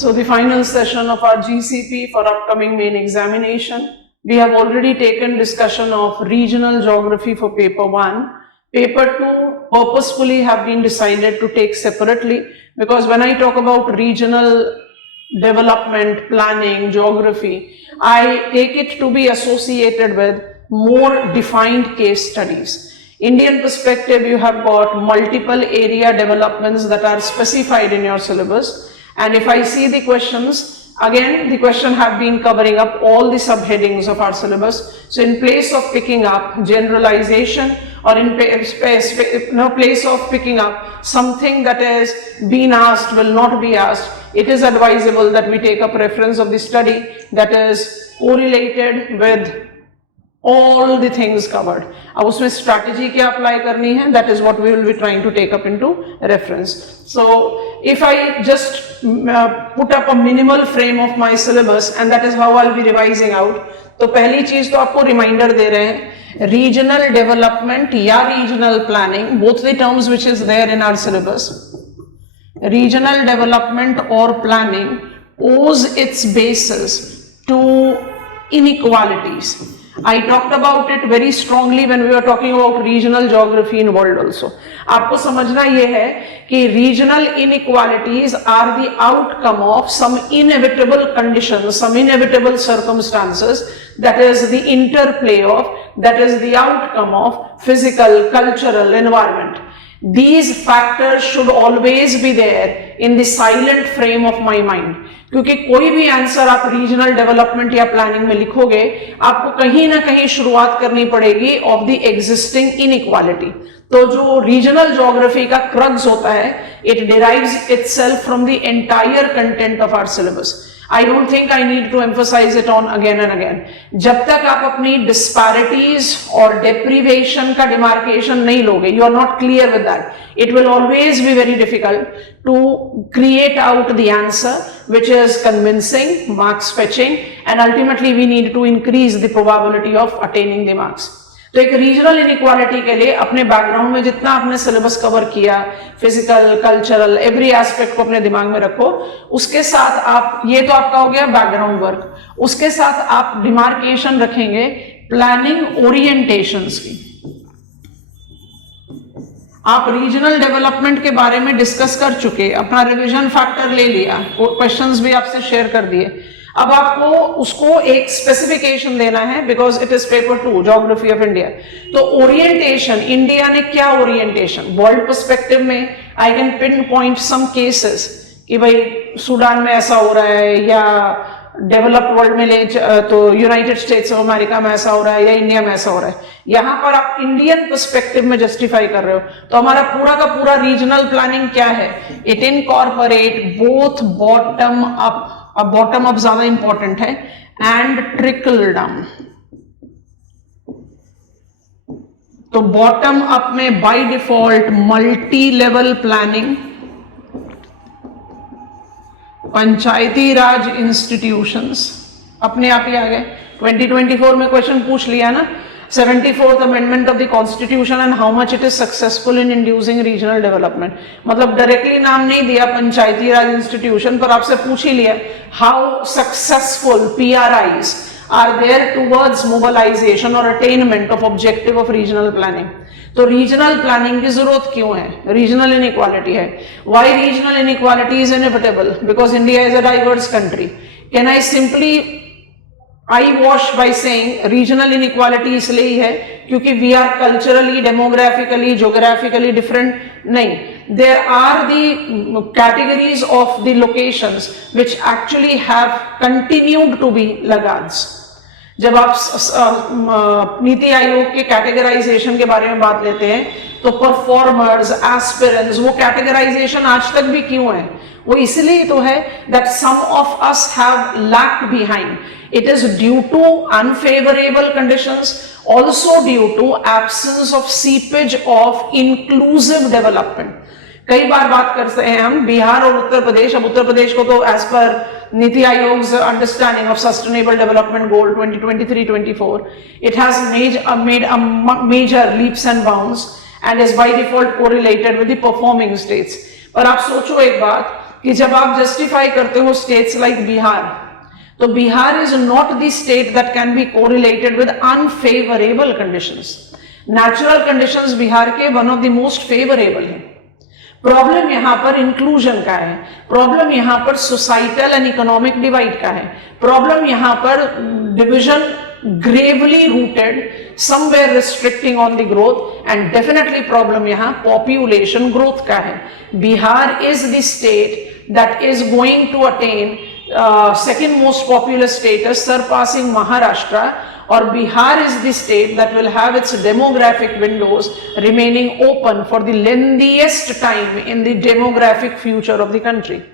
So the final session of our GCP for upcoming main examination, we have already taken discussion of regional geography for paper 1. Paper 2 purposefully have been decided to take separately because when I talk about regional development, planning, geography, I take it to be associated with more defined case studies. Indian perspective, you have got multiple area developments that are specified in your syllabus. And if I see the questions, again, the question have been covering up all the subheadings of our syllabus. So in place of picking up generalization or in place of picking up something that is being asked will not be asked, it is advisable that we take up reference of the study that is correlated with all the things covered. अब उसमें strategy क्या apply करनी है, that is what we will be trying to take up into reference. So if I just put up a minimal frame of my syllabus and that is how I'll be revising out, तो पहली चीज तो आपको reminder दे रहे हैं, regional development या regional planning, both the terms which is there in our syllabus. Regional development or planning owes its basis to inequalities. I talked about it very strongly when we were talking about regional geography in world also. आपको समझना ये है कि regional inequalities are the outcome of some inevitable conditions, some inevitable circumstances, that is the interplay of, that is the outcome of physical, cultural environment. These factors should always be there in the silent frame of my mind. क्योंकि कोई भी answer आप regional development या planning में लिखोगे, आपको कहीं ना कहीं शुरुआत करनी पड़ेगी ऑफ द एग्जिस्टिंग इनइक्वालिटी. तो जो रीजनल ज्योग्राफी का क्रक्स होता है, it derives itself from the entire content of our syllabus. I don't think I need to emphasize it on again and again. जब तक आप अपनी disparities और deprivation का demarcation नहीं लोगे, you are not clear with that. It will always be very difficult to create out the answer which is convincing, marks fetching, and ultimately we need to increase the probability of attaining the marks. तो एक regional inequality के लिए अपने background में जितना आपने syllabus cover किया, physical, cultural, every aspect को अपने दिमाग में रखो. उसके साथ आप, ये तो आपका हो गया बैकग्राउंड वर्क, उसके साथ आप डिमार्केशन रखेंगे प्लानिंग ओरिएंटेशंस की. आप रीजनल डेवलपमेंट के बारे में डिस्कस कर चुके, अपना रिवीजन फैक्टर ले लिया, क्वेश्चंस भी आपसे शेयर कर दिए. अब आपको उसको एक स्पेसिफिकेशन देना है because it is paper 2 geography of India. तो ओरिएंटेशन, इंडिया ने क्या ओरिएंटेशन, वर्ल्ड पर्सपेक्टिव में I can pin point some cases कि भाई सूडान में ऐसा हो रहा है या डेवलप्ड वर्ल्ड में ले तो यूनाइटेड स्टेट्स ऑफ अमेरिका में ऐसा हो रहा है या इंडिया में ऐसा हो रहा है. यहां पर आप इंडियन पर्सपेक्टिव में जस्टिफाई कर रहे हो, तो हमारा पूरा का पूरा रीजनल प्लानिंग क्या है, it incorporate both bottom up, अब बॉटम अप ज्यादा इंपॉर्टेंट है, एंड ट्रिकल डाउन. तो बॉटम अप में by default multi level planning, Panchayati Raj institutions अपने आप ही आ गए. 2024 में क्वेश्चन पूछ लिया ना, 74th amendment of the constitution and how much it is successful in inducing regional development. मतलब डायरेक्टली नाम नहीं दिया पंचायती राज इंस्टीट्यूशन, पर आपसे पूछ ही लिया how successful PRIs are there towards mobilization or attainment of objective of regional planning. तो regional planning की जरूरत क्यों है, रीजनल इनइक्वालिटी है. Why regional inequality is inevitable, because India is a diverse country. Can I simply eye wash by saying regional inequality इसलिए ही है क्योंकि we are culturally, demographically, geographically different? नहीं. There are the categories of the locations which actually have continued to be laggards. जब आप नीति आयोग के categorisation के बारे में बात लेते हैं तो परफॉर्मर्स, एस्पिरेंट्स, वो कैटेगराइजेशन आज तक भी क्यों है? वो इसलिए तो है that some of us have lacked behind. It is due to unfavorable conditions, also due to absence of seepage of inclusive development. कई बार बात करते हैं हम बिहार और उत्तर प्रदेश. अब उत्तर प्रदेश को तो एज पर NITI Aayog's understanding of sustainable development goal 2023-24, it has made a major leaps and bounds and is by default correlated with the performing states. पर आप सोचो एक बात कि जब आप जस्टिफाई करते हो स्टेट्स लाइक बिहार, तो Bihar is not the state that can be correlated with unfavourable conditions. Natural conditions Bihar के one of the most favourable है। प्रॉब्लम यहां पर इंक्लूजन का है, प्रॉब्लम यहां पर सोसाइटल एंड इकोनॉमिक डिवाइड का है, प्रॉब्लम यहां पर division gravely rooted, somewhere restricting on the growth, and definitely problem यहाँ population growth का है। Bihar is the state that is going to attain second most populous status, surpassing Maharashtra, और Bihar is the state that will have its demographic windows remaining open for the lengthiest time in the demographic future of the country।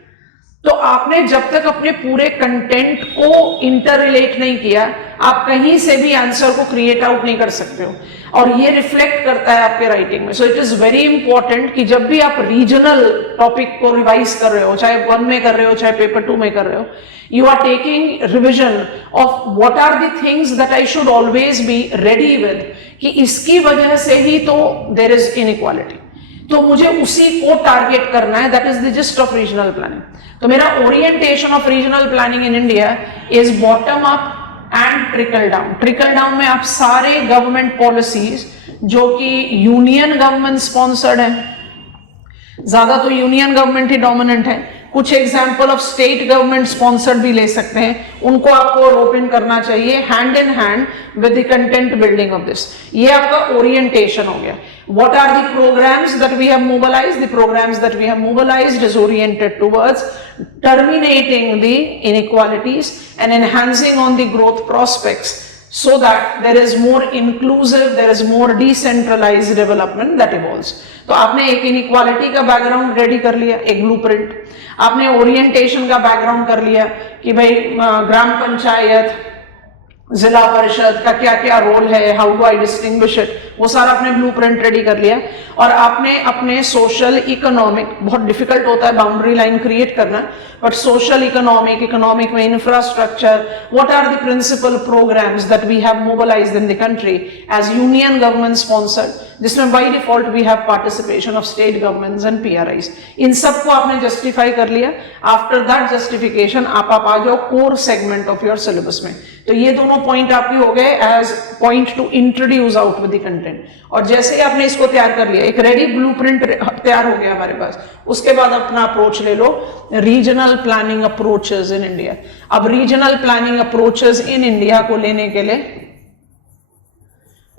तो आपने जब तक अपने पूरे content को इंटररिलेट नहीं किया, आप कहीं से भी आंसर को क्रिएट आउट नहीं कर सकते हो, और ये रिफ्लेक्ट करता है आपके राइटिंग में। So it is very important कि जब भी आप रीजनल टॉपिक को रिवाइज कर रहे हो, चाहे 1 में कर रहे हो, चाहे पेपर 2 में कर रहे हो, you are taking revision of what are the things that I should always be ready with, कि इसकी वजह से ही तो there is inequality, तो मुझे उसी को टारगेट करना है। That is the gist of regional planning. तो मेरा orientation of regional planning in India is bottom up and trickle down. Trickle down में आप सारे गवर्नमेंट पॉलिसीज जो कि यूनियन गवर्नमेंट स्पॉन्सर्ड है, ज्यादा तो यूनियन गवर्नमेंट ही डोमिनेंट है, कुछ example of state government sponsored भी ले सकते हैं, उनको आपको रोप इन करना चाहिए hand in hand with the content building of this. ये आपका ओरिएंटेशन हो गया। What are the programs that we have mobilized? The programs that we have mobilized is oriented towards terminating the inequalities and enhancing on the growth prospects, so that there is more inclusive, there is more decentralized development that evolves। तो आपने एक inequality का background ready कर लिया, एक blueprint, आपने orientation का background कर लिया कि भाई ग्राम पंचायत, जिला परिषद का क्या क्या रोल है, how do I distinguish it, वो सारा आपने ब्लूप्रिंट रेडी कर लिया, और आपने अपने सोशल इकोनॉमिक, बहुत डिफिकल्ट होता है बाउंड्री लाइन क्रिएट करना, बट सोशल इकोनॉमिक, इकोनॉमिक में infrastructure, what are the principal programmes that we have mobilised in the country as union government sponsored, जिसमें by default we have participation of state governments and PRIs. इन सबको आपने justify कर लिया। After that justification आप आ जाओ core segment of your syllabus में। तो ये दोनों पॉइंट आपके हो गए as point to introduce out with the content. और जैसे ही आपने इसको तैयार कर लिया, एक रेडी ब्लूप्रिंट तैयार हो गया हमारे पास, उसके बाद अपना अप्रोच ले लो, regional planning approaches in India. अब regional planning approaches in India को लेने के लिए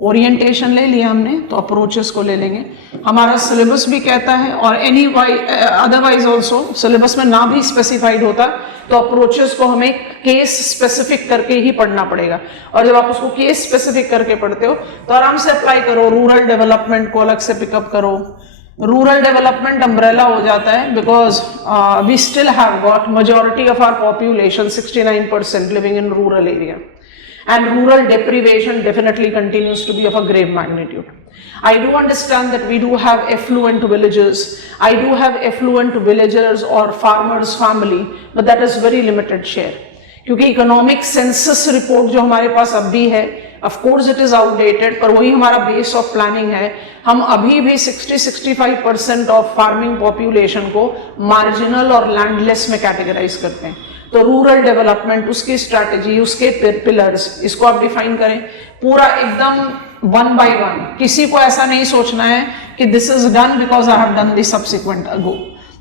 ओरिएंटेशन ले लिया हमने, तो अप्रोचेस को ले लेंगे। हमारा सिलेबस भी कहता है, और अदरवाइज ऑल्सो सिलेबस में ना भी स्पेसिफाइड होता तो अप्रोचेस को हमें केस स्पेसिफिक करके ही पढ़ना पड़ेगा। और जब आप उसको केस स्पेसिफिक करके पढ़ते हो तो आराम से अप्लाई करो। रूरल डेवलपमेंट को अलग से पिकअप करो, रूरल डेवलपमेंट अम्ब्रेला हो जाता है, because we still have got majority of our population 69% living in rural area, and rural deprivation definitely continues to be of a grave magnitude. I do understand that we do have affluent villages, I do have affluent villagers or farmers family, but that is very limited share, क्योंकि economic census report जो हमारे पास अब भी है, of course it is outdated, पर वही हमारा base of planning है। हम अभी भी 60-65% ऑफ फार्मिंग पॉपुलेशन को मार्जिनल और लैंडलेस में कैटेगराइज करते हैं। तो रूरल डेवलपमेंट, उसकी स्ट्रैटेजी, उसके पिलर्स, इसको आप डिफाइन करें पूरा एकदम 1 by 1। किसी को ऐसा नहीं सोचना है कि this is done because I have done this subsequent ago.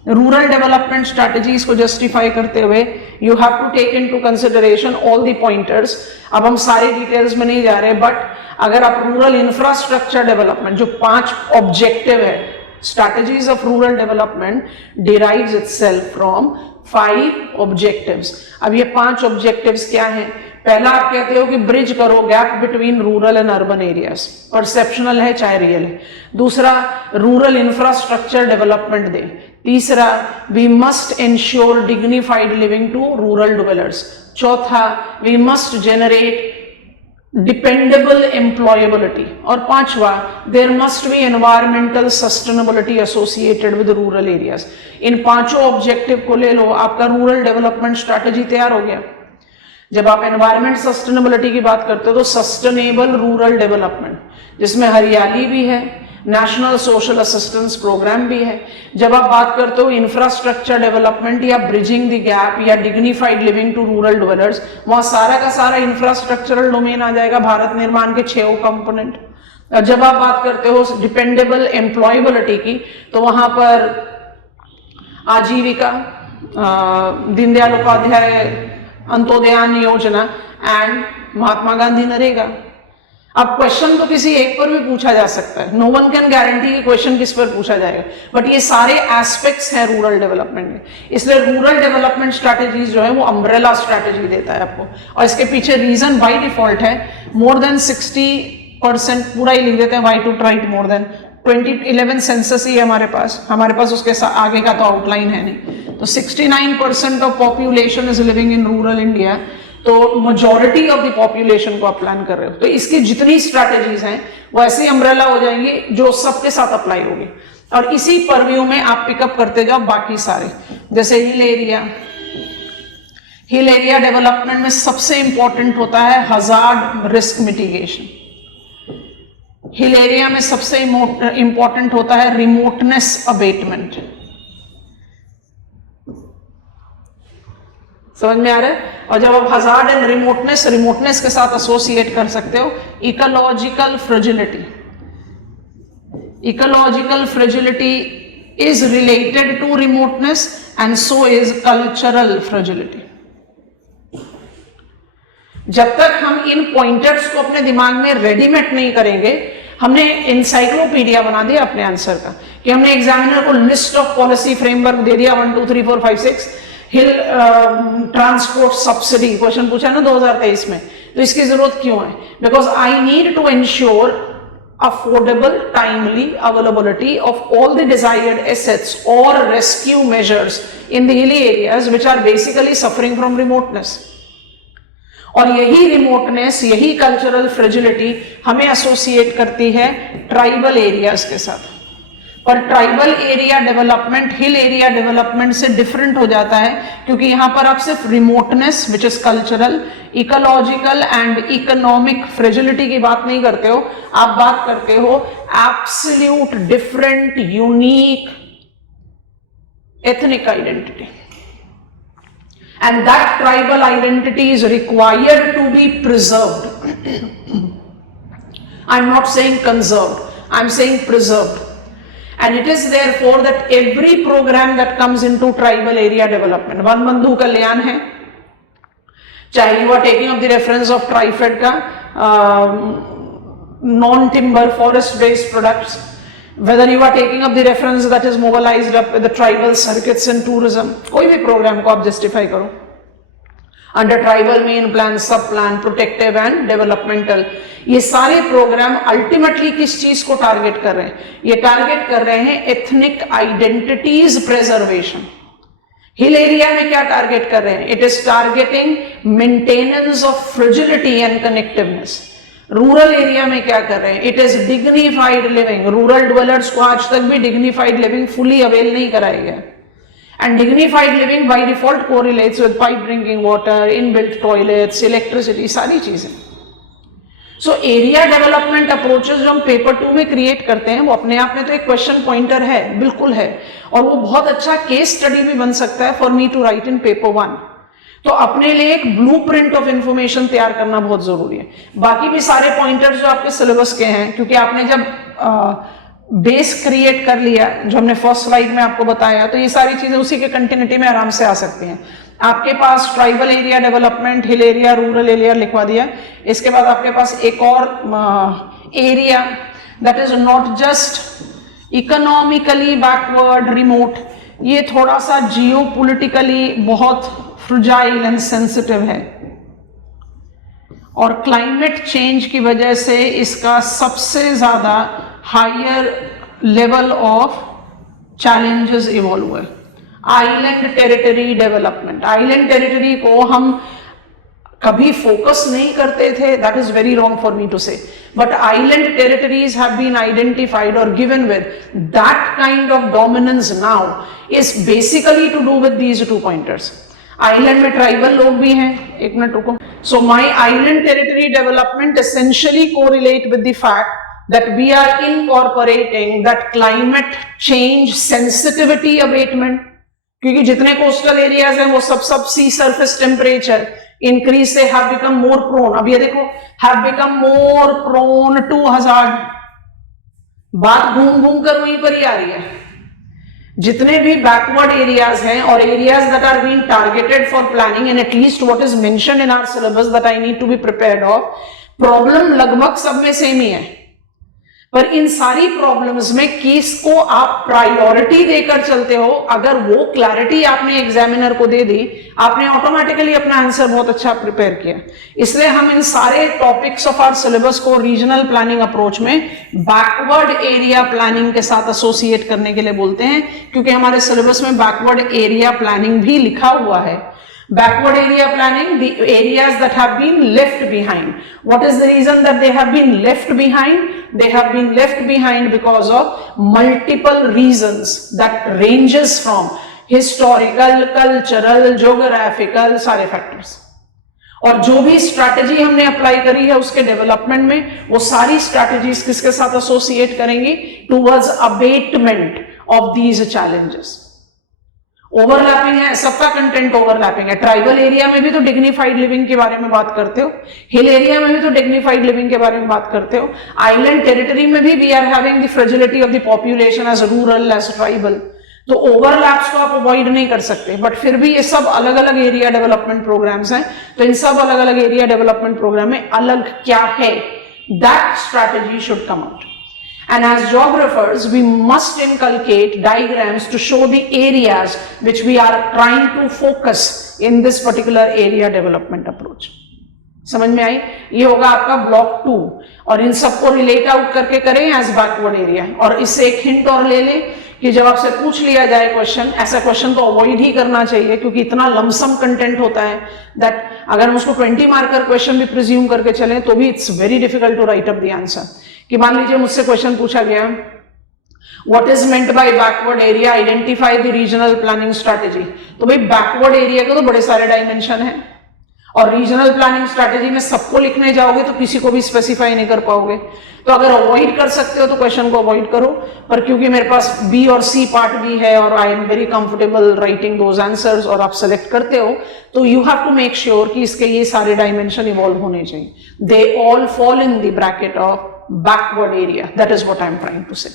Rural development strategies को जस्टिफाई करते हुए you have to take into consideration all the pointers. अब हम सारे डिटेल्स में नहीं जा रहे, बट अगर आप रूरल इंफ्रास्ट्रक्चर डेवलपमेंट, जो 5 ऑब्जेक्टिव है, strategies of rural development derives itself from 5 objectives. अब ये 5 ऑब्जेक्टिव्स क्या हैं? पहला आप कहते हो कि ब्रिज करो gap between rural and urban areas, perceptual है चाहे रियल है। दूसरा, रूरल इंफ्रास्ट्रक्चर डेवलपमेंट दे। तीसरा, we must ensure dignified living to rural developers. चौथा, we must generate dependable employability. और पांचवा, there must be environmental sustainability associated with rural areas. इन 5 ऑब्जेक्टिव को ले लो, आपका रूरल डेवलपमेंट स्ट्रैटेजी तैयार हो गया। जब आप एनवायरमेंट सस्टेनेबिलिटी की बात करते हो तो सस्टेनेबल रूरल डेवलपमेंट, जिसमें हरियाली भी है, नेशनल सोशल असिस्टेंस प्रोग्राम भी है। जब आप बात करते हो इंफ्रास्ट्रक्चर डेवलपमेंट या ब्रिजिंग द गैप या dignified living to rural dwellers, वहां सारा का सारा इंफ्रास्ट्रक्चरल डोमेन आ जाएगा, भारत निर्माण के 6 कंपोनेंट। जब आप बात करते हो डिपेंडेबल एम्प्लॉयबिलिटी की, तो वहां पर आजीविका, दीनदयाल उपाध्याय अंत्योदय योजना एंड महात्मा गांधी नरेगा। अब क्वेश्चन तो किसी एक पर भी पूछा जा सकता है, नो वन कैन गारंटी कि क्वेश्चन किस पर पूछा जाएगा, बट ये सारे एस्पेक्ट्स हैं रूरल डेवलपमेंट में। इसलिए रूरल डेवलपमेंट स्ट्रैटेजीज जो है वो अम्ब्रेला स्ट्रैटेजी देता है आपको, और इसके पीछे रीजन बाय डिफॉल्ट है मोर देन 60%, पूरा ही लिख देते हैं, why to write more than 2011 census ही है हमारे पास उसके आगे का तो आउटलाइन है नहीं। तो 69% of population is living in rural India, तो मेजॉरिटी ऑफ द पॉपुलेशन को आप प्लान कर रहे हो, तो इसकी जितनी स्ट्रैटेजीज हैं वो ऐसे ही अम्ब्रेला हो जाएंगी जो सबके साथ अप्लाई होगी, और इसी परव्यू में आप पिकअप करते जाओ बाकी सारे। जैसे हिल एरिया डेवलपमेंट में सबसे इंपॉर्टेंट होता है हजार्ड रिस्क मिटिगेशन। हिल एरिया में सबसे इंपॉर्टेंट होता है रिमोटनेस अबेटमेंट। समझ में आ रहा है? और जब आप हजार्ड एंड रिमोटनेस के साथ एसोसिएट कर सकते हो ecological fragility. Ecological fragility is related to remoteness and so is cultural fragility. जब तक हम इन पॉइंटर्स को अपने दिमाग में रेडीमेड नहीं करेंगे, हमने इंसाइक्लोपीडिया बना दिया अपने आंसर का, कि हमने एग्जामिनर को लिस्ट ऑफ पॉलिसी फ्रेमवर्क दे दिया 1 2 3 4 5 6, हिल ट्रांसपोर्ट सब्सिडी क्वेश्चन पूछा ना 2023 में, तो इसकी जरूरत क्यों है? Because I need to ensure affordable timely availability of all the desired assets और rescue measures in the hilly areas which are basically suffering from remoteness. और यही रिमोटनेस, यही कल्चरल फ्रेजिलिटी हमें एसोसिएट करती है ट्राइबल एरियाज के साथ। पर tribal area development hill area development से डिफरेंट हो जाता है, क्योंकि यहां पर आप सिर्फ remoteness which is cultural, ecological and economic fragility की बात नहीं करते हो, आप बात करते हो absolute different unique ethnic identity, and that tribal identity is required to be preserved. I'm not saying conserved, I'm saying preserved. And it is therefore that every program that comes into tribal area development, one बंधु कल्याण है, चाहे you are taking up the reference of TriFed का non-timber forest based products, whether you are taking up the reference that is mobilized up with the tribal circuits and tourism, कोई भी programme को आप justify करो under tribal main plan, सब plan, protective and developmental, ये सारे programme ultimately किस चीज को टारगेट कर रहे हैं? ये टारगेट कर रहे हैं ethnic identities preservation. Hill area में क्या टारगेट कर रहे हैं? It is targeting maintenance of fragility and connectiveness. Rural area में क्या कर रहे हैं? It is dignified living. Rural dwellers को आज तक भी डिग्निफाइड लिविंग फुली अवेल नहीं कराया गया, and dignified living by default correlates with pipe drinking water, inbuilt toilets, electricity, सारी चीजें। सो एरिया डेवलपमेंट अप्रोचेस जो हम पेपर 2 में क्रिएट करते हैं, वो अपने आप में तो एक क्वेश्चन पॉइंटर है, बिल्कुल है, और वो बहुत अच्छा केस स्टडी भी बन सकता है for me to write in paper 1। तो अपने लिए एक ब्लूप्रिंट ऑफ इंफॉर्मेशन तैयार करना बहुत जरूरी है। बाकी भी सारे पॉइंटर्स जो आपके सिलेबस के हैं, क्योंकि आपने जब बेस क्रिएट कर लिया, जो हमने फर्स्ट स्लाइड में आपको बताया, तो ये सारी चीजें उसी के कंटिन्यूटी में आराम से आ सकती हैं। आपके पास tribal area development, hill area, rural area लिखवा दिया। इसके बाद आपके पास एक और area that is not just economically backward, remote, ये थोड़ा सा जियोपॉलिटिकली बहुत फ्रजाइल एंड सेंसिटिव है, और क्लाइमेट चेंज की वजह से इसका सबसे ज्यादा higher level of challenges evolve हुए। Island territory development, island territory को हम कभी फोकस नहीं करते थे, that is very wrong for me to say, but island territories have been identified और given with that kind of dominance now is basically to do with these 2 pointers. Island में tribal लोग भी हैं, एक minute रुको। So my island territory development essentially correlate with the fact that we are incorporating that climate change sensitivity abatement, क्योंकि जितने coastal areas हैं वो सब सी सरफेस टेम्परेचर इंक्रीज से have become more prone, अब ये देखो have become more prone to hazard, बात घूम घूम कर वहीं पर ही आ रही है। जितने भी बैकवर्ड एरियाज हैं और areas that are being targeted for planning and at least what is mentioned in our syllabus that I need to be prepared of, problem लगभग सब में सेम ही है, पर इन सारी प्रॉब्लम्स में किसको आप प्रायोरिटी देकर चलते हो, अगर वो क्लैरिटी आपने एग्जामिनर को दे दी, आपने ऑटोमेटिकली अपना आंसर बहुत अच्छा प्रिपेयर किया। इसलिए हम इन सारे टॉपिक्स ऑफ आवर सिलेबस को रीजनल प्लानिंग अप्रोच में बैकवर्ड एरिया प्लानिंग के साथ एसोसिएट करने के लिए बोलते हैं, क्योंकि हमारे सिलेबस में बैकवर्ड एरिया प्लानिंग भी लिखा हुआ है। Backward area planning, the areas that have been left behind. What is the reason that they have been left behind? They have been left behind because of multiple reasons that ranges from historical, cultural, geographical, सारे factors. और जो भी strategy हमने apply करी है उसके development में, वो सारी स्ट्रैटेजीज किसके साथ एसोसिएट करेंगी? Towards abatement of these challenges. Overlapping है, सबका कंटेंट ओवरलैपिंग है। ट्राइबल एरिया में भी तो डिग्निफाइड लिविंग के बारे में बात करते हो, हिल एरिया में भी तो डिग्निफाइड लिविंग के बारे में बात करते हो, आइलैंड टेरिटरी में भी we are having the fragility of the population as rural as tribal. तो ओवरलैप्स को आप अवॉइड नहीं कर सकते, बट फिर भी ये सब अलग अलग एरिया डेवलपमेंट प्रोग्राम्स हैं, तो इन सब अलग अलग एरिया डेवलपमेंट प्रोग्राम में अलग क्या है, that strategy should come out. And as geographers, we must inculcate diagrams to show the areas which we are trying to focus in this particular area development approach. समझ में आई? ये होगा आपका block 2, और इन सबको रिलेट आउट करके करें as backward area. और इससे एक हिंट और ले लें कि जब आपसे पूछ लिया जाए क्वेश्चन, ऐसा क्वेश्चन तो अवॉइड ही करना चाहिए, क्योंकि इतना लमसम कंटेंट होता है दैट अगर हम उसको 20 मार्कर क्वेश्चन भी प्रिज्यूम करके चलें तो भी it's very difficult to write up the answer. कि मान लीजिए मुझसे क्वेश्चन पूछा गया, what is meant by backward area, identify the regional planning strategy. तो भाई बैकवर्ड एरिया के तो बड़े सारे डायमेंशन हैं, और रीजनल प्लानिंग स्ट्रैटेजी में सबको लिखने जाओगे तो किसी को भी स्पेसिफाई नहीं कर पाओगे। तो अगर अवॉइड कर सकते हो तो क्वेश्चन को अवॉइड करो, पर क्योंकि मेरे पास बी और सी पार्ट भी है और I am very comfortable writing those answers, और आप सेलेक्ट करते हो, तो you have to make sure कि इसके ये सारे डायमेंशन इवॉल्व होने चाहिए। They all fall in the bracket of backward area. That is what I am trying to say.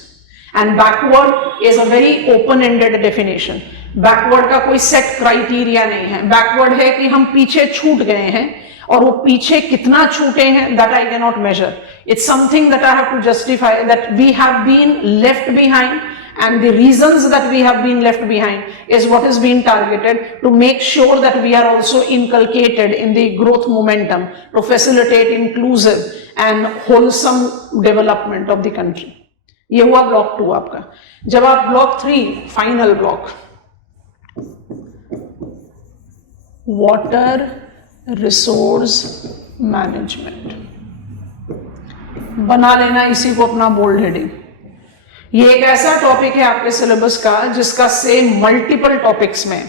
And backward is a very open-ended definition. Backward का कोई set criteria नहीं है। Backward है कि हम पीछे छूट गए हैं, और वो पीछे कितना छूटे हैं that I cannot measure. It's something that I have to justify, that we have been left behind, and the reasons that we have been left behind is what is being targeted to make sure that we are also inculcated in the growth momentum to facilitate inclusive and wholesome development of the country. ये हुआ block 2 आपका। जब आप block 3, final block, water resource management, बना लेना इसी को अपना बोल्ड हेडिंग। ये एक ऐसा टॉपिक है आपके सिलेबस का जिसका सेम मल्टीपल टॉपिक्स में,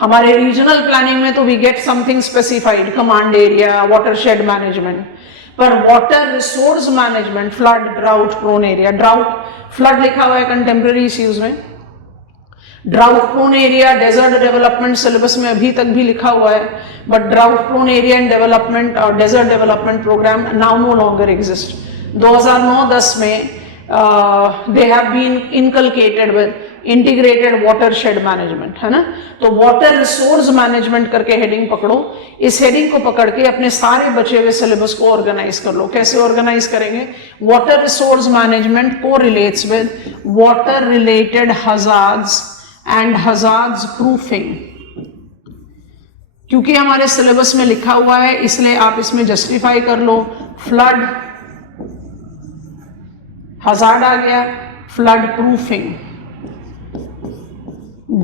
हमारे रीजनल प्लानिंग में तो we get something specified, command area, watershed management, पर water resource management, flood, drought prone area, drought flood लिखा हुआ है कंटेम्प्रेरी इश्यूज में, drought prone area desert development syllabus में अभी तक भी लिखा हुआ है, but drought prone area and development और desert development programme now no longer exist. 2009-10 में they have been inculcated with integrated watershed management, है ना। तो वाटर रिसोर्स मैनेजमेंट करके हेडिंग पकड़ो, इस हेडिंग को पकड़ के अपने सारे बचे हुए सिलेबस को ऑर्गेनाइज कर लो। कैसे ऑर्गेनाइज करेंगे? वाटर रिसोर्स मैनेजमेंट को relates with water related hazards and hazards proofing. क्योंकि हमारे सिलेबस में लिखा हुआ है इसलिए आप इसमें जस्टिफाई कर लो। फ्लड हजार्ड आ गया, फ्लड प्रूफिंग,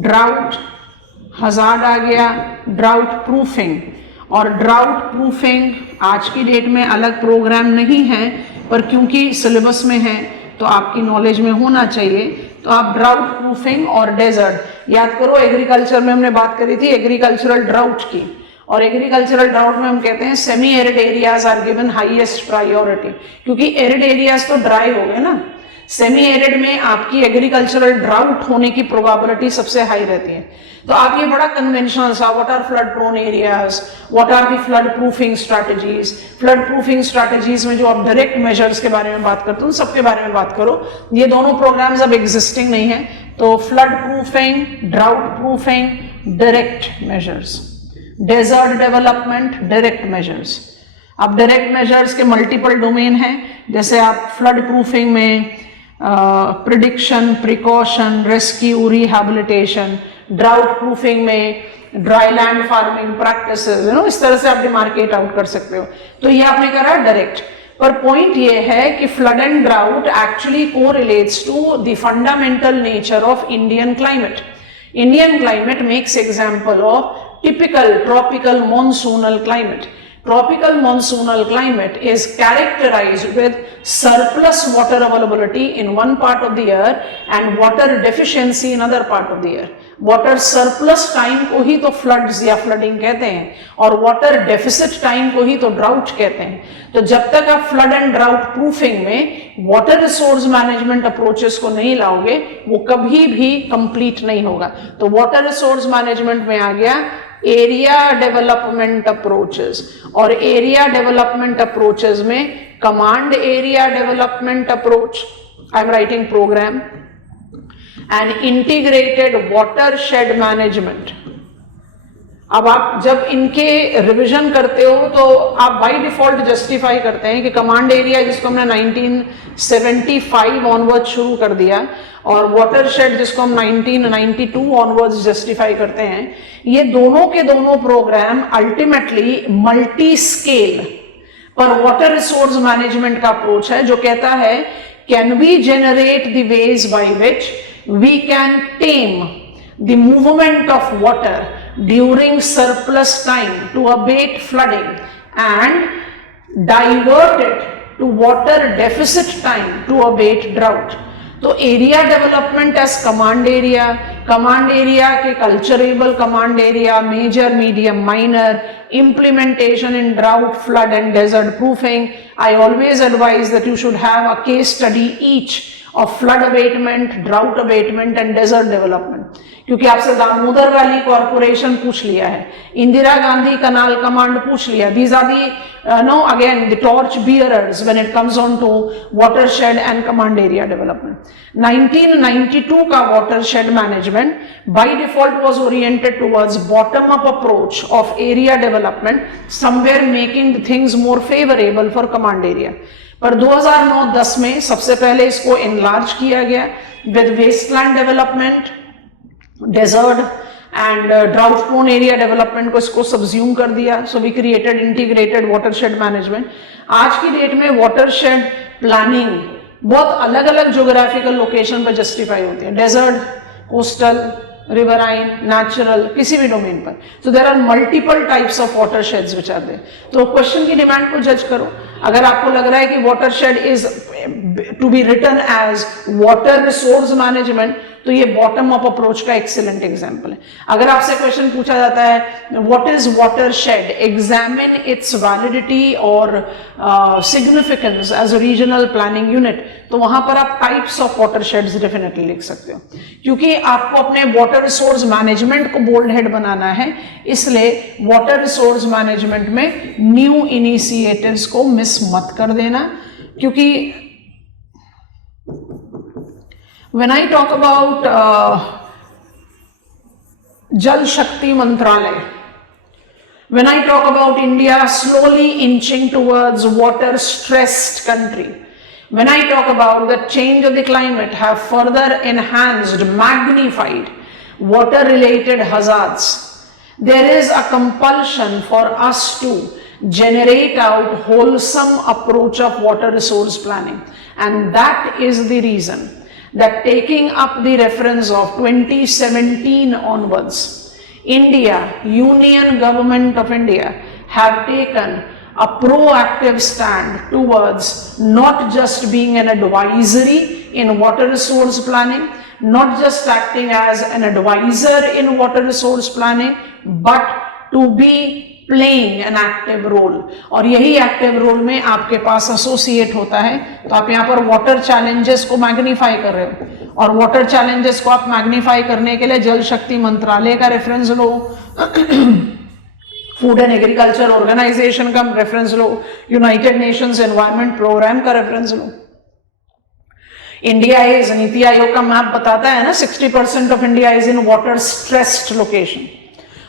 ड्राउट हजार्ड आ गया, ड्राउट प्रूफिंग। और ड्राउट प्रूफिंग आज की डेट में अलग प्रोग्राम नहीं है, पर क्योंकि सिलेबस में है तो आपकी नॉलेज में होना चाहिए, तो आप ड्राउट प्रूफिंग और डेजर्ट याद करो। एग्रीकल्चर में हमने बात करी थी एग्रीकल्चरल ड्राउट की, और एग्रीकल्चरल ड्राउट में हम कहते हैं semi arid areas are given highest priority, क्योंकि एरिड एरियाज तो ड्राई हो गए ना, सेमी एरिड में आपकी एग्रीकल्चरल ड्राउट होने की प्रोबेबिलिटी सबसे हाई रहती है। तो आप ये बड़ा कन्वेंशनल सा, what are flood prone areas, what are the flood proofing strategies, flood proofing strategies में जो आप डायरेक्ट मेजर्स के बारे में बात करते हो, सबके बारे में बात करो। ये दोनों प्रोग्राम्स अब एग्जिस्टिंग नहीं है, तो flood proofing, drought proofing, direct measures, desert development, direct measures. अब डायरेक्ट मेजर्स के मल्टीपल डोमेन हैं, जैसे आप फ्लड प्रूफिंग में prediction, precaution, rescue, rehabilitation, drought proofing में ड्राई लैंड फार्मिंग प्रैक्टिसेस, इस तरह से आप डिमार्केट आउट कर सकते हो। तो ये आपने करा डायरेक्ट, पर पॉइंट ये है कि flood and drought actually correlates to the fundamental nature of Indian climate. Indian climate makes example of typical tropical monsoonal climate. Tropical monsoonal climate is characterized with surplus water availability in one part of the year and water deficiency in other part of the year. Water surplus time को ही तो floods या flooding कहते हैं, और water deficit time को ही तो drought कहते हैं। तो जब तक आप फ्लड एंड ड्राउट प्रूफिंग में वाटर रिसोर्स मैनेजमेंट अप्रोचेस को नहीं लाओगे, वो कभी भी कंप्लीट नहीं होगा। तो वाटर रिसोर्स मैनेजमेंट में आ गया एरिया डेवलपमेंट अप्रोचेस, और एरिया डेवलपमेंट अप्रोचेस में command area development approach, I am writing program, and integrated watershed management. अब आप जब इनके रिवीजन करते हो तो आप बाय डिफॉल्ट जस्टिफाई करते हैं कि कमांड एरिया, जिसको हमने 1975 ऑनवर्ड शुरू कर दिया, और वाटरशेड जिसको हम 1992 ऑनवर्ड्स जस्टिफाई करते हैं, ये दोनों के दोनों प्रोग्राम अल्टीमेटली मल्टी स्केल पर वाटर रिसोर्स मैनेजमेंट का अप्रोच है, जो कहता है can we generate the ways by which we can tame the movement of water during surplus time to abate flooding and divert it to water deficit time to abate drought. तो area development as command area के culturable command area, major, medium, minor, implementation in drought, flood and desert proofing. I always advise that you should have a case study each of flood abatement, drought abatement and desert development. क्योंकि आपसे Damodar valley corporation पूछ लिया है, Indira Gandhi canal command पूछ लिया, these are the again the torch bearers when it comes on to watershed and command area development. 1992 का watershed management by default was oriented towards bottom up approach of area development, somewhere making the things more favorable for command area. पर 2009-10 में सबसे पहले इसको enlarge किया गया with wasteland development, desert and drought prone area development को इसको subsume कर दिया. So we created integrated watershed management. आज की डेट में watershed planning बहुत अलग अलग geographical location पर justify होती है, desert, coastal, riverine, natural, किसी भी डोमेन पर. So there are multiple types of watersheds which are there. तो क्वेश्चन की डिमांड को जज करो. अगर आपको लग रहा है कि watershed is to be written as water resource management, तो ये बॉटम अप अप्रोच का एक्सीलेंट एग्जाम्पल है. अगर आपसे क्वेश्चन पूछा जाता है what is watershed, examine its validity और significance as a regional planning unit, तो वहां पर आप टाइप्स ऑफ वाटरशेड्स डेफिनेटली लिख सकते हो, क्योंकि आपको अपने वाटर रिसोर्स मैनेजमेंट को बोल्ड हेड बनाना है. इसलिए वाटर रिसोर्स मैनेजमेंट में न्यू इनिशिएटिव्स को मिस मत कर देना, क्योंकि when I talk about Jal Shakti Mantralaya, when I talk about India slowly inching towards water stressed country, when I talk about the change of the climate have further enhanced, magnified water related hazards, there is a compulsion for us to generate out wholesome approach of water resource planning, and that is the reason that taking up the reference of 2017 onwards, India, Union Government of India have taken a proactive stand towards not just being an advisory in water resource planning, not just acting as an advisor in water resource planning, but to be playing an active role, और यही active role में आपके पास associate होता है। तो आप यहाँ पर वाटर चैलेंजेस को मैग्नीफाई कर रहे हो, और वाटर चैलेंजेस को आप मैग्नीफाई करने के लिए जल शक्ति मंत्रालय का रेफरेंस लो, फूड एंड एग्रीकल्चर ऑर्गेनाइजेशन का रेफरेंस लो, यूनाइटेड नेशंस एनवायरनमेंट प्रोग्राम का रेफरेंस लो। इंडिया इज, नीति आयोग का मैप बताता है ना, 60% of India is in water stressed location,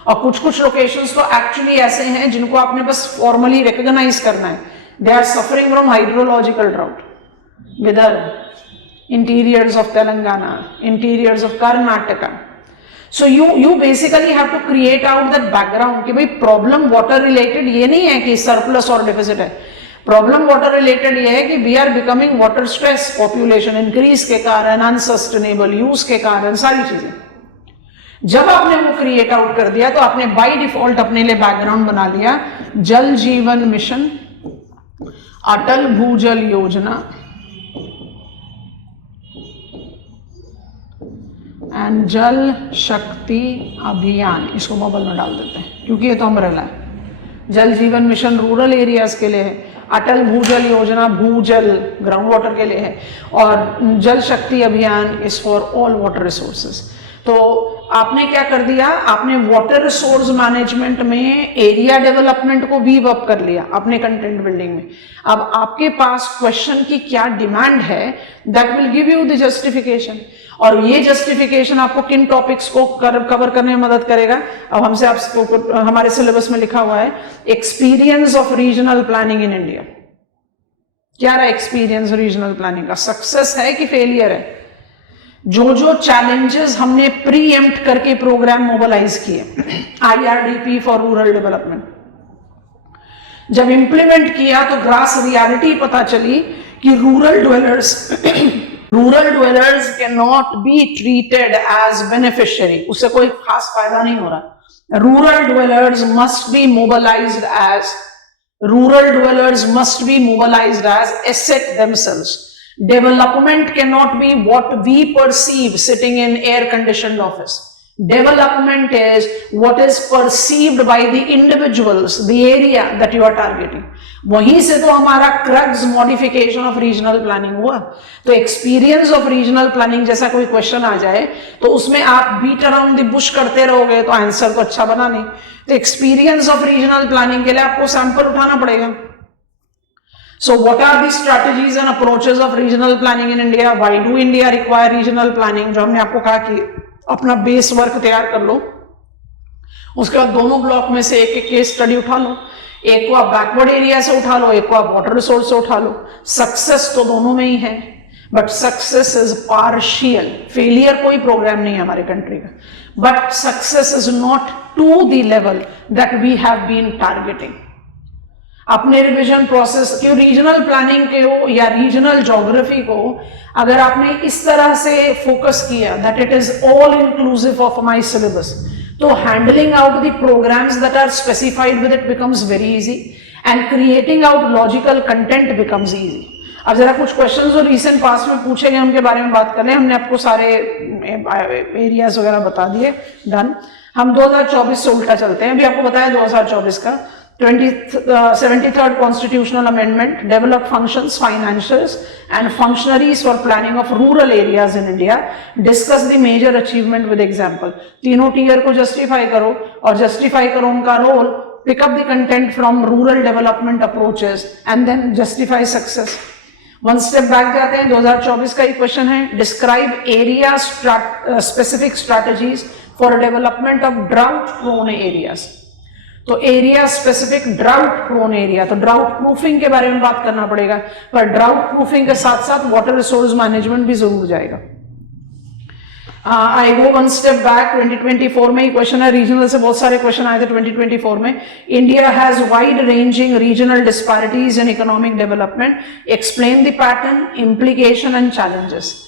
और कुछ कुछ लोकेशंस तो एक्चुअली ऐसे हैं जिनको आपने बस फॉर्मली रिकॉग्नाइज करना है। They are suffering from hydrological drought, Vidarbha, interiors of Telangana, interiors of Karnataka. So you basically have to create out that background कि भाई प्रॉब्लम वाटर रिलेटेड ये नहीं है कि सरप्लस और डिफिसिट है, प्रॉब्लम वाटर रिलेटेड ये है कि we are becoming water stress, population increase के कारण, अनसस्टेनेबल यूज के कारण, सारी चीजें। जब आपने वो क्रिएट आउट कर दिया तो आपने बाय डिफॉल्ट अपने लिए बैकग्राउंड बना लिया, जल जीवन मिशन, अटल भूजल योजना एंड जल शक्ति अभियान, इसको बबल में डाल देते हैं क्योंकि ये तो अम्ब्रेला है। जल जीवन मिशन रूरल एरियाज के लिए है, अटल भूजल योजना भूजल ग्राउंड वाटर के लिए है, और जल शक्ति अभियान is for all water resources. तो आपने क्या कर दिया, आपने वाटर रिसोर्स मैनेजमेंट में एरिया डेवलपमेंट को वीव अप कर लिया अपने कंटेंट बिल्डिंग में। अब आपके पास क्वेश्चन की क्या डिमांड है, that will give you the justification, और ये जस्टिफिकेशन आपको किन टॉपिक्स को कवर करने में मदद करेगा। अब हमसे आपको हमारे सिलेबस में लिखा हुआ है experience of regional planning in India. क्या रहा एक्सपीरियंस रीजनल प्लानिंग का, सक्सेस है कि फेलियर है। जो जो चैलेंजेस हमने प्री एम्प्ट करके प्रोग्राम मोबिलाइज किए, IRDP फॉर रूरल डेवलपमेंट, जब इंप्लीमेंट किया तो ग्रास रियलिटी पता चली कि rural dwellers cannot be treated as beneficiary, उससे कोई खास फायदा नहीं हो रहा। Rural dwellers must be mobilized as asset themselves. Development cannot be what we perceive sitting in air conditioned office. Development is what is perceived by the individuals, the area that you are targeting. वहीं से तो हमारा crux modification of regional planning हुआ। तो experience of regional planning जैसा कोई question आ जाए तो उसमें आप बीट अराउंड द बुश करते रहोगे तो आंसर तो अच्छा बना नहीं। तो एक्सपीरियंस ऑफ रीजनल प्लानिंग के लिए आपको सैंपल उठाना पड़ेगा। So what are the strategies and approaches of regional planning in India? Why do India require regional planning? जो हमने आपको कहा कि अपना बेस वर्क तैयार कर लो, उसके बाद दोनों ब्लॉक में से एक एक केस स्टडी उठा लो, एक को आप बैकवर्ड एरिया से उठा लो, एक को आप वाटर रिसोर्स से उठा लो। सक्सेस तो दोनों में ही है, but success is partial, failure कोई प्रोग्राम नहीं है हमारे कंट्री का, but success is not to the level that we have been targeting. अपने रिविजन प्रोसेस क्यों रीजनल प्लानिंग के हो या रीजनल ज्योग्राफी को अगर आपने इस तरह से फोकस किया that it is all inclusive of my syllabus, तो handling out the programmes that are specified with it becomes very easy and creating out logical content becomes easy. अब जरा कुछ क्वेश्चंस जो रिसेंट पास्ट में पूछे गए उनके बारे में बात कर लें। हमने आपको सारे एरियाज वगैरह बता दिए, डन। हम 2024 से उल्टा चलते हैं। अभी आपको बताया 2024 का 73rd Constitutional Amendment, develop functions, financials and functionaries for planning of rural areas in India. Discuss the major achievement with example. तीनों टीयर को जस्टिफाई करो और जस्टिफाई करो उनका role, pick up the content from rural development approaches and then justify success. One step back जाते हैं, 2024 का एक क्वेश्चन है, describe area specific strategies for development of drought prone areas. तो area specific drought prone area, तो drought proofing के बारे में बात करना पड़ेगा, पर ड्राउट प्रूफिंग के साथ साथ वाटर रिसोर्स मैनेजमेंट भी जरूर जाएगा। आई गो वन स्टेप बैक, 2024 में ही क्वेश्चन है, रीजनल से बहुत सारे क्वेश्चन आए थे 2024 में। India has wide ranging regional disparities in economic development, explain the pattern, implication and challenges.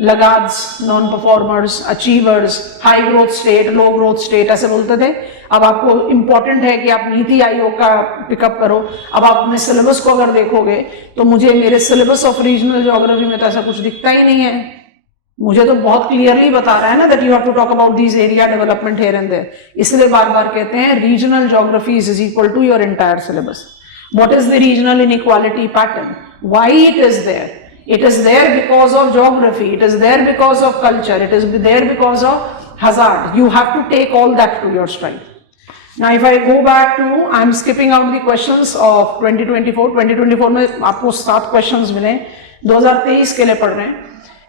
Laggards, non performers, achievers, high growth state, low growth state ऐसे बोलते थे। अब आपको इंपॉर्टेंट है कि आप नीति आयोग का पिकअप करो। अब आप अपने सिलेबस को अगर देखोगे तो मुझे मेरे सिलेबस ऑफ रीजनल ज्योग्राफी में तो ऐसा कुछ दिखता ही नहीं है। मुझे तो बहुत क्लियरली बता रहा है ना that you have to talk about these area development here and there, इसलिए बार बार कहते हैं regional geography is equal to your entire syllabus. What is the regional inequality pattern, why it is there? It is there because of geography, it is there because of culture, it is there because of hazard. You have to take all that to your stride. Now if I go back to, I am skipping out the questions of 2024. 2024 में आपको 7 questions मिले, 2023 के लिए पढ़ रहे हैं.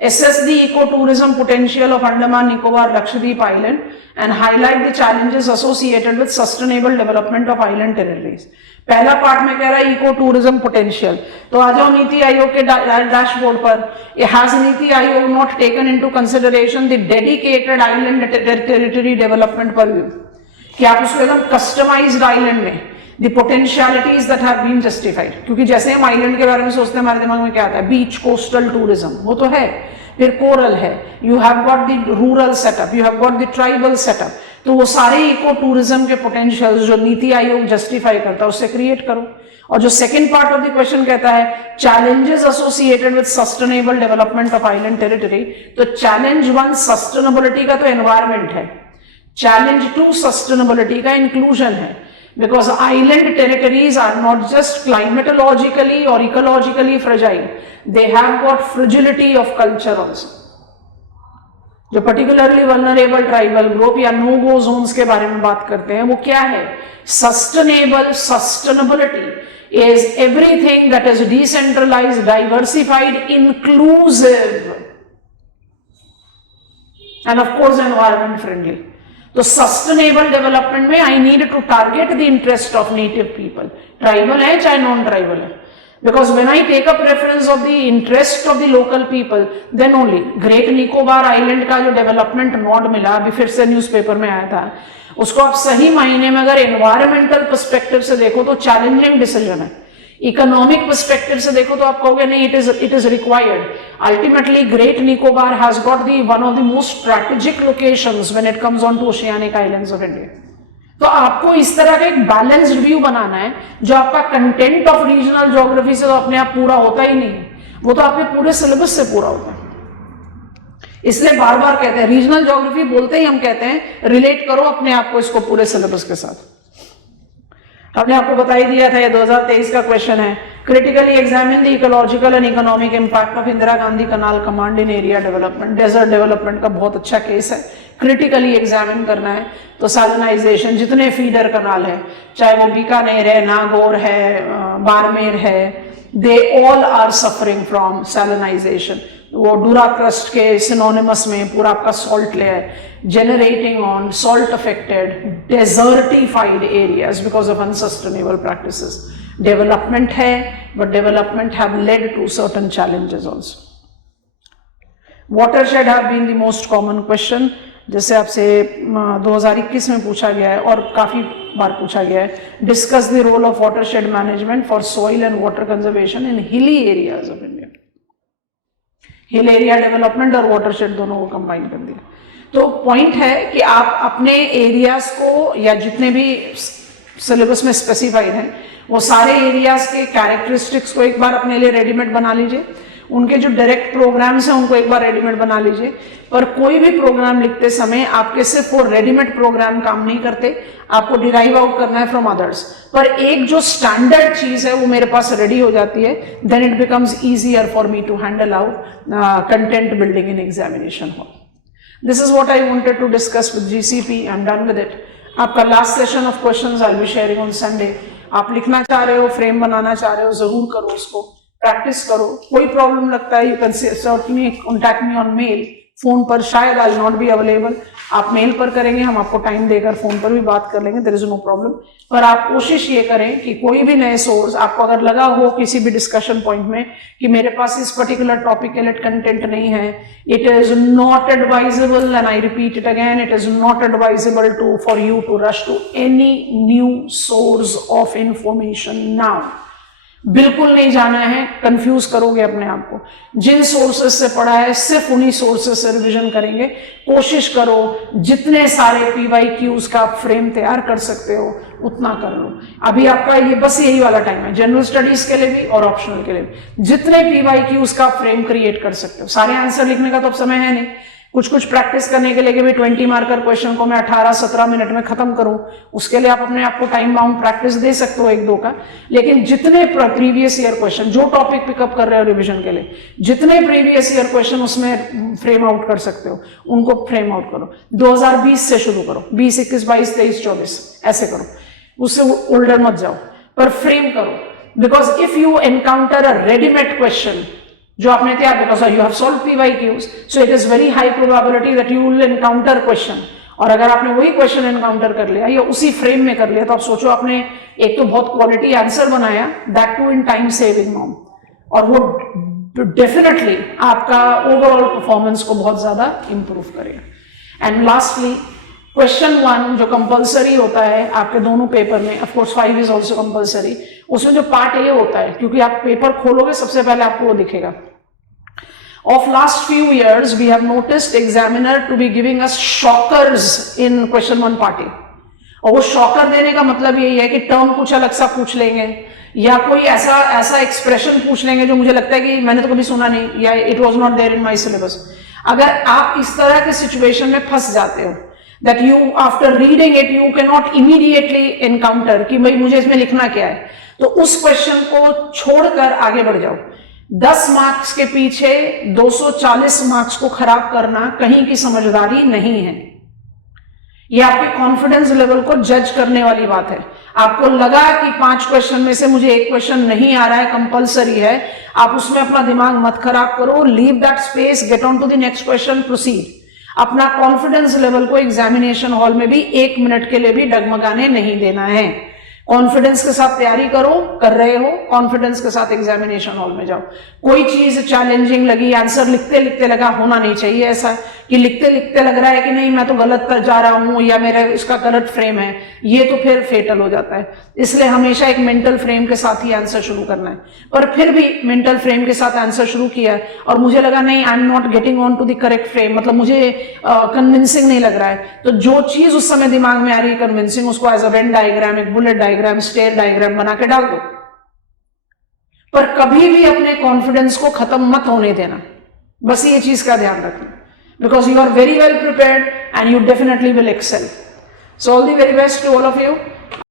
Assess the eco-tourism potential of Andaman Nicobar Lakshadweep Island and highlight the challenges associated with sustainable development of island territories. पहला part में कह रहा है इको टूरिज्म पोटेंशियल, तो आ जाओ नीति आयोग के डैशबोर्ड पर. Has NITI Aayog not taken into consideration the dedicated island territory development पर व्यू, कि आप उसको एकदम कस्टमाइज्ड आइलैंड में the potentialities that have been justified. क्योंकि जैसे हम आइलैंड के बारे में सोचते हैं हमारे दिमाग में क्या आता है, बीच कोस्टल टूरिज्म, वो तो है, फिर कोरल है, you have got the rural setup, you have got the tribal setup. तो वो सारे इको टूरिज्म के पोटेंशियल जो नीति आयोग जस्टिफाई करता है उससे क्रिएट करो. और जो second part of the question कहता है challenges associated with sustainable development of island territory, तो चैलेंज 1 सस्टेनेबिलिटी का तो एनवायरमेंट है, चैलेंज 2 सस्टेनेबिलिटी का इंक्लूजन है. Because island territories are not just climatologically और ecologically fragile, they have got fragility of culture also. जो पर्टिकुलरली वल्नरेबल ट्राइबल ग्रुप या no go zones के बारे में बात करते हैं, वो क्या है? Sustainability is everything that is decentralized, diversified, inclusive and of course environment friendly. तो सस्टेनेबल डेवलपमेंट में I need to target the interest of native people, tribal है चाहे नॉन ट्राइबल है. Because when I take a preference of the interest of the local people, then only Great Nicobar Island का जो development node मिला, अभी फिर से newspaper में आया था, उसको आप सही मायने में अगर एनवायरमेंटल पर्सपेक्टिव से देखो तो चैलेंजिंग डिसीजन है. इकोनॉमिक पर्सपेक्टिव से देखो तो आप कहोगे नहीं, it is required. Ultimately great Nicobar has got the one of the most strategic locations when it comes on to oceanic islands of India. तो आपको इस तरह का एक बैलेंस्ड व्यू बनाना है, जो आपका कंटेंट ऑफ रीजनल ज्योग्राफी से तो अपने आप पूरा होता ही नहीं, वो तो आपके पूरे सिलेबस से पूरा होता है. इसलिए बार बार कहते हैं रीजनल ज्योग्राफी बोलते ही हम कहते हैं रिलेट करो अपने आप को इसको पूरे सिलेबस के साथ. हमने आपको बता ही दिया था, ये 2023 का क्वेश्चन है. Critically examine the ecological and economic impact of Indira Gandhi canal command in area development. Desert development का बहुत अच्छा केस है, क्रिटिकली एग्जामिन करना है. तो सैलिनाइजेशन, जितने फीडर कनाल है, चाहे वो बीकानेर है, नागौर है, बाड़मेर है, they all are suffering from salinisation. वो डूरा क्रस्ट के सिनोनिमस में पूरा आपका salt layer generating on salt affected desertified areas because of unsustainable practices. Development है, but development have led to certain challenges also. Watershed have been the most common question, जैसे आपसे 2021 में पूछा गया है और काफी बार पूछा गया है. Discuss the role of watershed management for soil and water conservation in hilly areas of India. Hill area development और watershed दोनों को combine कर दिया. तो पॉइंट है कि आप अपने एरियाज को या जितने भी सिलेबस में स्पेसिफाइड हैं वो सारे एरियाज के कैरेक्टरिस्टिक्स को एक बार अपने लिए रेडीमेड बना लीजिए. उनके जो डायरेक्ट प्रोग्राम्स हैं उनको एक बार रेडीमेड बना लीजिए. पर कोई भी प्रोग्राम लिखते समय आपके सिर्फ वो रेडीमेड प्रोग्राम काम नहीं करते, आपको डिराइव आउट करना है फ्रॉम अदर्स. पर एक जो स्टैंडर्ड चीज है वो मेरे पास रेडी हो जाती है, then it becomes easier for me to handle out content building in examination hall. This is what I wanted to discuss with GCP. I'm done with it. आपका last session of questions I'll be sharing on Sunday. आप लिखना चाह रहे हो, frame बनाना चाह रहे हो, जरूर करो, उसको प्रैक्टिस करो. कोई प्रॉब्लम लगता है, you can certainly contact me on mail. Phone पर शायद आई नॉट बी अवेलेबल, आप मेल पर करेंगे, हम आपको टाइम देकर फोन पर भी बात कर लेंगे, देयर इज नो प्रॉब्लम. पर आप कोशिश ये करें कि कोई भी नए सोर्स आपको अगर लगा हो किसी भी डिस्कशन पॉइंट में कि मेरे पास इस पर्टिकुलर टॉपिक के लिए कंटेंट नहीं है, it is not advisable, and I repeat it again, it is not advisable to for you to rush to any new source of information now. बिल्कुल नहीं जाना है, कंफ्यूज करोगे अपने आप को। जिन सोर्सेस से पढ़ा है सिर्फ उन्हीं सोर्सेस से रिवीजन करेंगे। कोशिश करो जितने सारे PYQs का आप फ्रेम तैयार कर सकते हो उतना कर लो। अभी आपका ये बस यही वाला टाइम है, जनरल स्टडीज के लिए भी और ऑप्शनल के लिए भी। जितने PYQs का फ्रेम क्रिएट कर सकते हो, सारे आंसर लिखने का तो अब समय है नहीं, कुछ कुछ प्रैक्टिस करने के लिए भी 20 मार्कर क्वेश्चन को मैं 18-17 मिनट में खत्म करूं, उसके लिए आप अपने आप को टाइम बाउंड प्रैक्टिस दे सकते हो 1-2 का। लेकिन जितने प्रीवियस ईयर क्वेश्चन, जो टॉपिक पिकअप कर रहे हो रिवीजन के लिए, जितने प्रीवियस ईयर क्वेश्चन उसमें फ्रेम आउट कर सकते हो उनको फ्रेम आउट करो। 2020 से शुरू करो, 20, 21, 22, 23, 24 ऐसे करो, उससे ओल्डर मत जाओ, पर फ्रेम करो। Because if you encounter a readymade question जो आपने तैयार, because you have solve PYQs, so it is very high probability that you will encounter question. और अगर आपने वही क्वेश्चन एनकाउंटर कर लिया या उसी फ्रेम में कर लिया, तो आप सोचो आपने एक तो बहुत क्वालिटी आंसर बनाया, that too in time saving mom, और वो डेफिनेटली आपका ओवरऑल परफॉर्मेंस को बहुत ज्यादा इंप्रूव करेगा। एंड लास्टली क्वेश्चन 1 जो कंपलसरी होता है आपके दोनों पेपर में, of course 5 is also compulsory, उसमें जो पार्ट ए होता है, क्योंकि आप पेपर खोलोगे सबसे पहले आपको वो दिखेगा। Of last few years, we have noticed examiner to be giving us shockers in question 1 part A. और वो शॉकर देने का मतलब यही है कि टर्म कुछ अलग सा पूछ लेंगे या कोई ऐसा एक्सप्रेशन पूछ लेंगे जो मुझे लगता है कि मैंने तो कभी सुना नहीं या it was not there in my syllabus. अगर आप इस तरह के सिचुएशन में फंस जाते हो that you after reading it you cannot immediately encounter कि भाई मुझे इसमें लिखना क्या है, तो उस क्वेश्चन को छोड़कर आगे बढ़ जाओ। 10 मार्क्स के पीछे 240 मार्क्स को खराब करना कहीं की समझदारी नहीं है। ये आपके कॉन्फिडेंस लेवल को जज करने वाली बात है। आपको लगा कि 5 क्वेश्चन में से मुझे एक क्वेश्चन नहीं आ रहा है, कंपलसरी है, आप उसमें अपना दिमाग मत खराब करो, leave that space, get on to the next question, proceed. अपना कॉन्फिडेंस लेवल को एग्जामिनेशन हॉल में भी 1 मिनट के लिए भी डगमगाने नहीं देना है। कॉन्फिडेंस के साथ तैयारी करो, कर रहे हो, कॉन्फिडेंस के साथ एग्जामिनेशन हॉल में जाओ। कोई चीज चैलेंजिंग लगी, आंसर लिखते लिखते लगा, होना नहीं चाहिए ऐसा कि लिखते लिखते लग रहा है कि नहीं मैं तो गलत कर जा रहा हूं या मेरा इसका गलत फ्रेम है, ये तो फिर फेटल हो जाता है। इसलिए हमेशा एक मेंटल फ्रेम के साथ ही आंसर शुरू करना है। पर फिर भी मेंटल फ्रेम के साथ आंसर शुरू किया और मुझे लगा नहीं I am not getting on to the correct frame, मतलब मुझे कन्विंसिंग नहीं लग रहा है, तो जो चीज उस समय दिमाग में आ रही है कन्विंसिंग, उसको एज अ वेन डायग्राम, एक बुलेट डायग्राम, स्टेयर डायग्राम बना के डाल दो। पर कभी भी अपने कॉन्फिडेंस को खत्म मत होने देना, बस ये चीज का ध्यान रखना, because you are very well prepared and you definitely will excel. So all the very best to all of you.